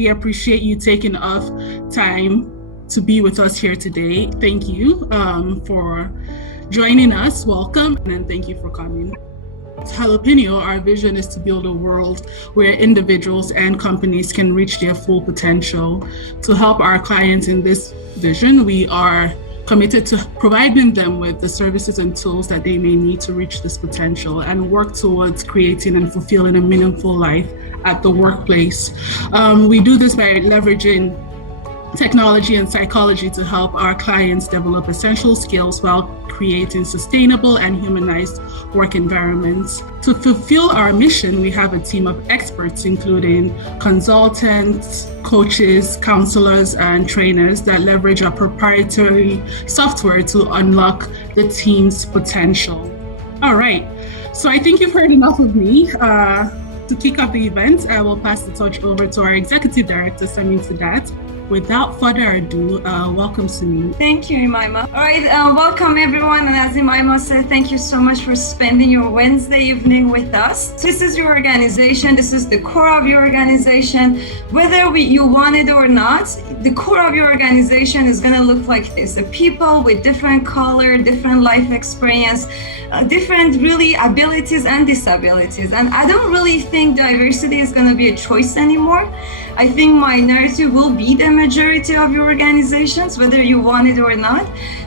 We appreciate you taking off time to be with us here today. Thank you for joining us. Welcome, and thank you for coming. At Jalapeno, our vision is to build a world where individuals and companies can reach their full potential. To help our clients in this vision, we are committed to providing them with the services and tools that they may need to reach this potential and work towards creating and fulfilling a meaningful life at the workplace. We do this by leveraging technology and psychology to help our clients develop essential skills while creating sustainable and humanized work environments. To fulfill our mission, we have a team of experts, including consultants, coaches, counselors, and trainers that leverage our proprietary software to unlock the team's potential. All right, so I think you've heard enough of me. To kick off the event, I will pass the torch over to our Executive Director, Samin Sadat. Without further ado, welcome, Samin. Thank you, Imaima. All right, welcome everyone. And as Imaima said, thank you so much for spending your Wednesday evening with us. This is your organization. This is the core of your organization. Whether you want it or not, the core of your organization is going to look like this. The people with different color, different life experience, different really abilities and disabilities. And I don't really think diversity is going to be a choice anymore. I think minority will be the majority of your organizations, whether you want it or not.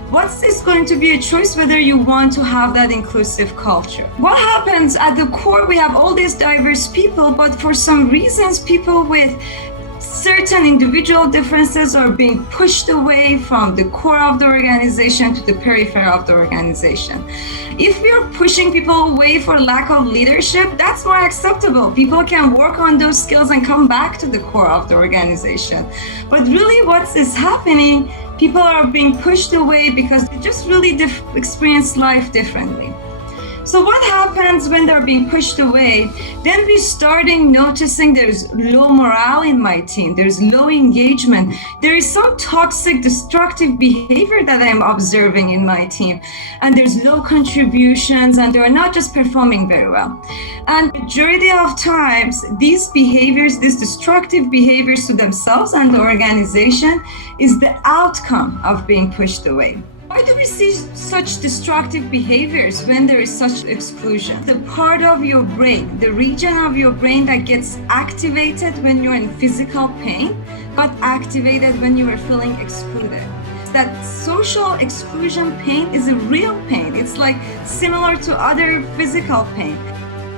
What's this going to be a choice, whether you want to have that inclusive culture? What happens at the core, we have all these diverse people, but for some reasons, people with certain individual differences are being pushed away from the core of the organization to the periphery of the organization. If we are pushing people away for lack of leadership, that's more acceptable. People can work on those skills and come back to the core of the organization. But really what is happening, people are being pushed away because they just really experience life differently. So what happens when they're being pushed away? Then we're starting noticing there's low morale in my team. There's low engagement. There is some toxic, destructive behavior that I'm observing in my team. And there's low contributions, and they're not just performing very well. And majority of times, these behaviors, these destructive behaviors to themselves and the organization is the outcome of being pushed away. Why do we see such destructive behaviors when there is such exclusion? The part of your brain, the region of your brain that gets activated when you're in physical pain, got activated when you were feeling excluded. That social exclusion pain is a real pain. It's like similar to other physical pain.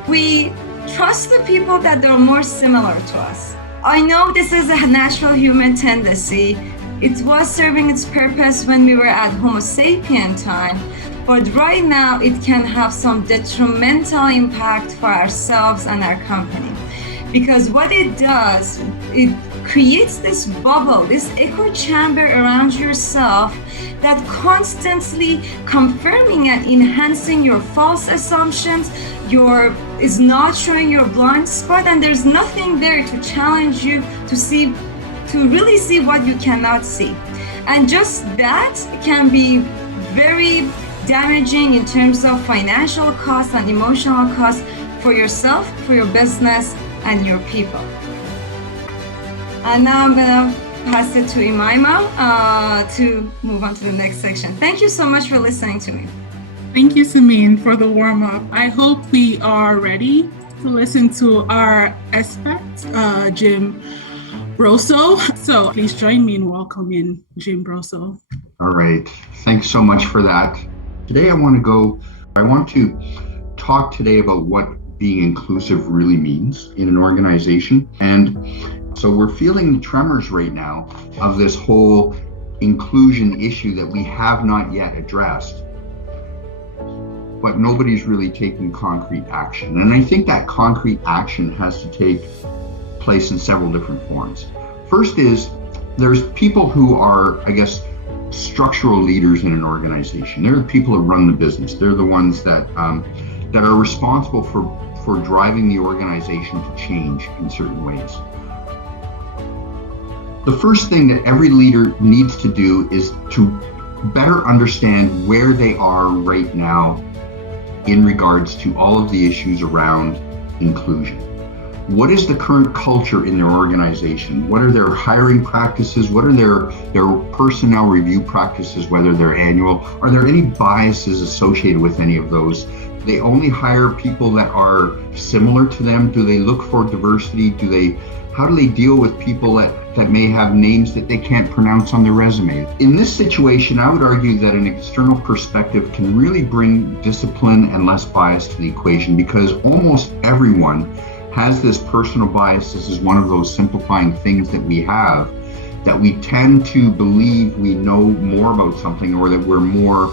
We trust the people that they're more similar to us. I know this is a natural human tendency. It was serving its purpose when we were at Homo sapien time, but right now it can have some detrimental impact for ourselves and our company. Because what it does, it creates this bubble, this echo chamber around yourself that constantly confirming and enhancing your false assumptions, is not showing your blind spot, and there's nothing there to challenge you to really see what you cannot see. And just that can be very damaging in terms of financial costs and emotional costs for yourself, for your business, and your people. And now I'm gonna pass it to Imaima to move on to the next section. Thank you so much for listening to me. Thank you, Samin, for the warm-up. I hope we are ready to listen to our expert, Jim Broso. So please join me in welcoming Jim Broso. All right. Thanks so much for that. Today I want to talk today about what being inclusive really means in an organization. And so we're feeling the tremors right now of this whole inclusion issue that we have not yet addressed, but nobody's really taking concrete action. And I think that concrete action has to take place in several different forms. First is there's people who are, I guess, structural leaders in an organization. They're the people who run the business. They're the ones that are responsible for driving the organization to change in certain ways. The first thing that every leader needs to do is to better understand where they are right now in regards to all of the issues around inclusion. what is the current culture in their organization? What are their hiring practices? What are their personnel review practices, whether they're annual? Are there any biases associated with any of those? Do they only hire people that are similar to them? Do they look for diversity? How do they deal with people that may have names that they can't pronounce on their resume? In this situation, I would argue that an external perspective can really bring discipline and less bias to the equation, because almost everyone has this personal bias. This is one of those simplifying things that we have, that we tend to believe we know more about something, or that we're more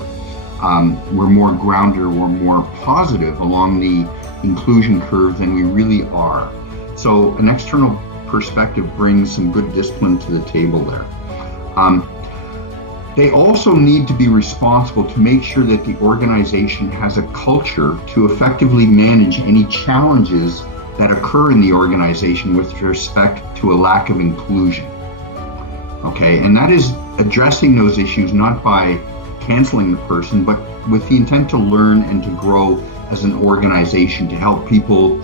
grounded, or we're more positive along the inclusion curve than we really are. So an external perspective brings some good discipline to the table there. They also need to be responsible to make sure that the organization has a culture to effectively manage any challenges that occur in the organization with respect to a lack of inclusion. Okay, and that is addressing those issues not by canceling the person, but with the intent to learn and to grow as an organization, to help people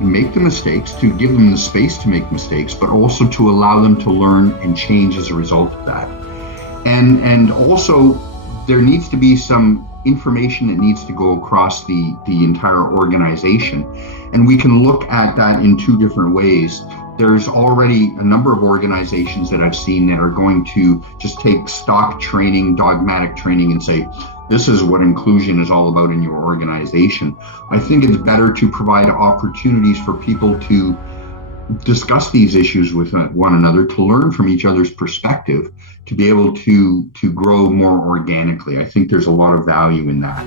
make the mistakes, to give them the space to make mistakes, but also to allow them to learn and change as a result of that. And also there needs to be some information that needs to go across the entire organization. And we can look at that in two different ways. There's already a number of organizations that I've seen that are going to just take stock training, dogmatic training, and say, this is what inclusion is all about in your organization. I think it's better to provide opportunities for people to discuss these issues with one another, to learn from each other's perspective, to be able to grow more organically. I think there's a lot of value in that.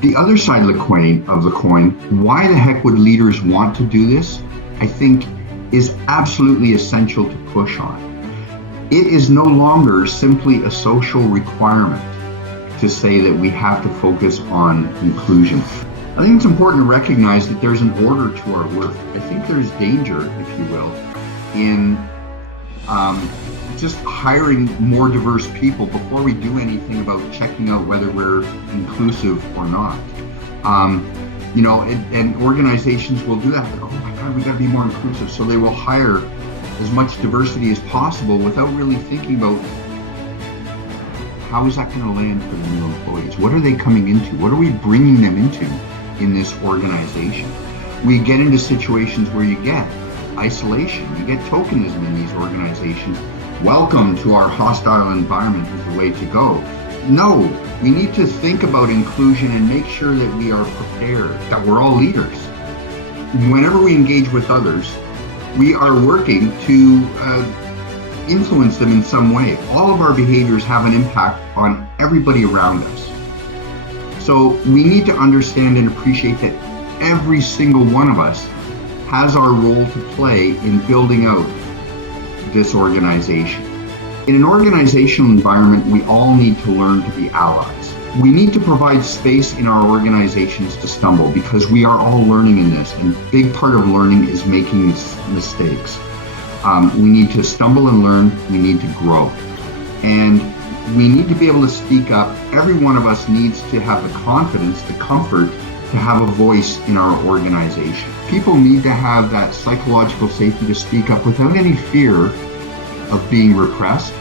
The other side of the coin, why the heck would leaders want to do this? I think is absolutely essential to push on. It is no longer simply a social requirement to say that we have to focus on inclusion. I think it's important to recognize that there's an order to our work. I think there's danger, if you will, in just hiring more diverse people before we do anything about checking out whether we're inclusive or not. And organizations will do that. Oh my God, we got to be more inclusive. So they will hire as much diversity as possible without really thinking about how is that going to land for the new employees? What are they coming into? What are we bringing them into in this organization? We get into situations where you get isolation, you get tokenism in these organizations. Welcome to our hostile environment is the way to go. No, we need to think about inclusion and make sure that we are prepared, that we're all leaders. Whenever we engage with others, we are working to influence them in some way. All of our behaviors have an impact on everybody around us. So we need to understand and appreciate that every single one of us has our role to play in building out this organization. In an organizational environment, we all need to learn to be allies. We need to provide space in our organizations to stumble, because we are all learning in this, and a big part of learning is making mistakes. We need to stumble and learn. We need to grow. And we need to be able to speak up. Every one of us needs to have the confidence, the comfort to have a voice in our organization. People need to have that psychological safety to speak up without any fear of being repressed,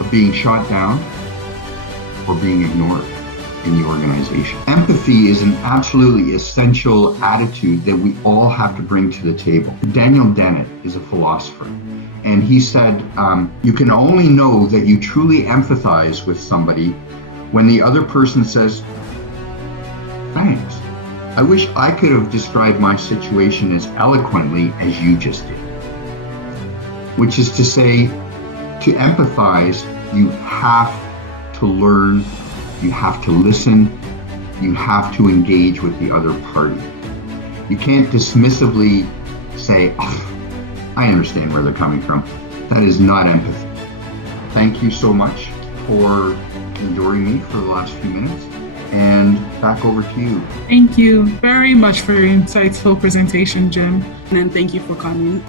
of being shot down, or being ignored in the organization. Empathy is an absolutely essential attitude that we all have to bring to the table. Daniel Dennett is a philosopher, and he said, you can only know that you truly empathize with somebody when the other person says, thanks. I wish I could have described my situation as eloquently as you just did. Which is to say, to empathize, you have to learn, you have to listen, you have to engage with the other party. You can't dismissively say, oh, I understand where they're coming from. That is not empathy. Thank you so much for enduring me for the last few minutes, and back over to you. Thank you very much for your insightful presentation, Jim, and thank you for coming.